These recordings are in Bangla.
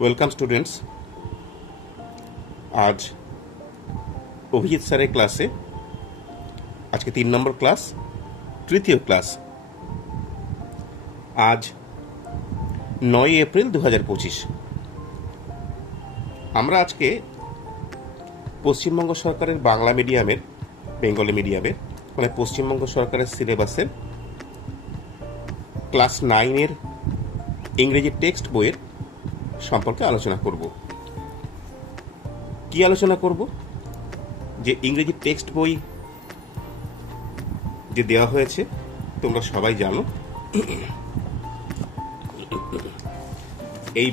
Welcome students. আজ অভিজিৎ স্যারের ক্লাসে আজকে 3 নম্বর ক্লাস, তৃতীয় ক্লাস। আজ 9 এপ্রিল 2025। আমরা আজকে পশ্চিমবঙ্গ সরকারের বাংলা মিডিয়ামের, বেঙ্গলি মিডিয়ামের, মানে পশ্চিমবঙ্গ সরকারের সিলেবাসের ক্লাস 9-এর ইংরেজি টেক্সট বইয়ের সম্পর্কে আলোচনা করব। কি আলোচনা করব? যে ইংরেজি টেক্সট বই যে দেওয়া হয়েছে তোমরা সবাই জানো। এই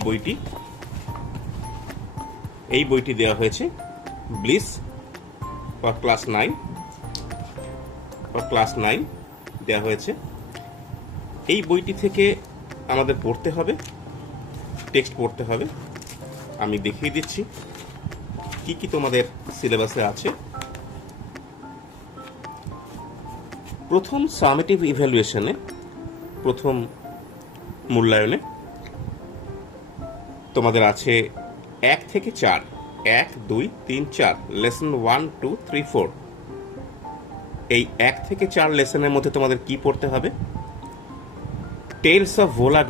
বইটি দেওয়া হয়েছে ব্লিস ফর ক্লাস 9 দেওয়া হয়েছে। এই বইটি থেকে আমাদের পড়তে হবে, টেক্সট পড়তে হবে। আমি দেখিয়ে দিচ্ছি কি কি তোমাদের সিলেবাসে আছে। প্রথম সামেটিভ ইভ্যালুয়েশনে, প্রথম মূল্যায়নে তোমাদের আছে 1 থেকে 4, 1, 2, 3, 4, লেসন 1, 2, 3, 4। এই 1 থেকে 4 লেসনের মধ্যে তোমাদের কি পড়তে হবে? Tales of Bhola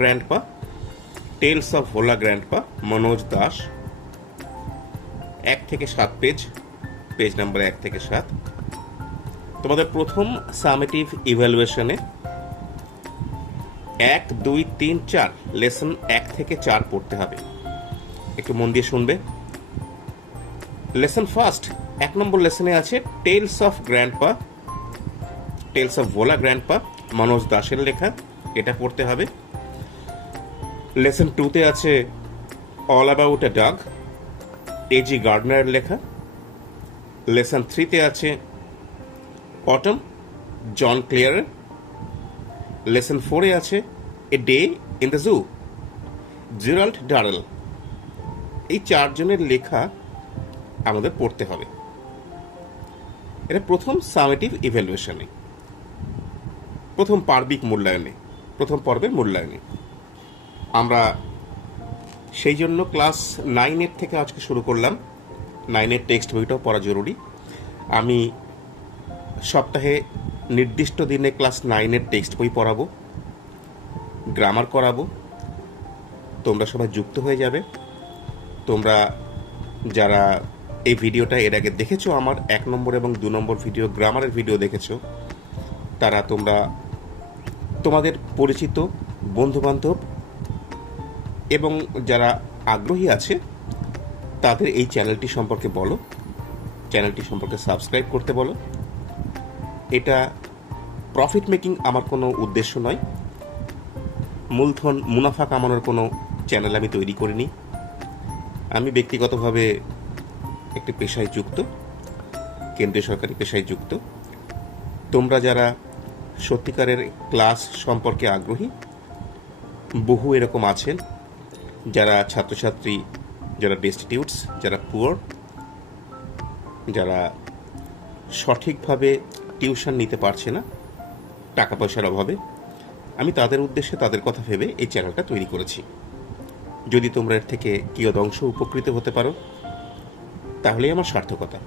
grandpa, Manoj Das, 1 থেকে 7 পেজ নাম্বার 1 থেকে 7। তোমাদের প্রথম সামেটিভ ইভ্যালুয়েশনে 1, 2, 3, 4 লেসন 1 থেকে 4 পড়তে হবে। একটু মন দিয়ে শুনবে। লেসন ফার্স্ট, 1 নম্বর লেসনে আছে tales of Bhola grandpa, Manoj দাসের লেখা, এটা পড়তে হবে। লেসন 2-তে আছে all about a dog, AG গার্ডনারের লেখা। লেসন 3-তে আছে অটম, জন ক্লিয়ারের। লেসন 4-এ আছে a day in the zoo, Gerald Durrell. এই 4 জনের লেখা আমাদের পড়তে হবে। এটা প্রথম সামেটিভ ইভ্যালুয়েশনে, প্রথম পার্বিক মূল্যায়নে, প্রথম পর্বের মূল্যায়নে। আমরা সেই জন্য ক্লাস 9-এর থেকে আজকে শুরু করলাম। 9-এর টেক্সট বইটাও পড়া জরুরি। আমি সপ্তাহে নির্দিষ্ট দিনে ক্লাস 9-এর টেক্সট বই পড়াবো, গ্রামার করাবো। তোমরা সবাই যুক্ত হয়ে যাবে। তোমরা যারা এই ভিডিওটা এর আগে দেখেছো, আমার 1 নম্বর এবং 2 নম্বর ভিডিও, গ্রামারের ভিডিও দেখেছো, তারা তোমরা তোমাদের পরিচিত বন্ধুবান্ধব এবং যারা আগ্রহী আছে তাদের এই চ্যানেলটি সম্পর্কে বলো, চ্যানেলটি সম্পর্কে সাবস্ক্রাইব করতে বলো। এটা প্রফিট মেকিং আমার কোনো উদ্দেশ্য নয়, মূলধন মুনাফা কামানোর কোনো চ্যানেল আমি তৈরি করিনি। আমি ব্যক্তিগতভাবে একটি পেশায় যুক্ত, কেন্দ্রীয় সরকারি পেশায় যুক্ত। তোমরা যারা সত্যিকারের ক্লাস সম্পর্কে আগ্রহী, বহু এরকম আছেন যারা ছাত্রছাত্রী, যারা ডেস্টিটিউটস, যারা পুয়ার, যারা সঠিকভাবে টিউশন নিতে পারছে না টাকা পয়সার অভাবে। আমি তাদের উদ্দেশ্যে, তাদের কথা ভেবে এই চ্যানেলটা তৈরি করেছি। যদি তোমরা এর থেকে কিয়দংশ উপকৃত হতে পারো তাহলেই আমার সার্থকতা।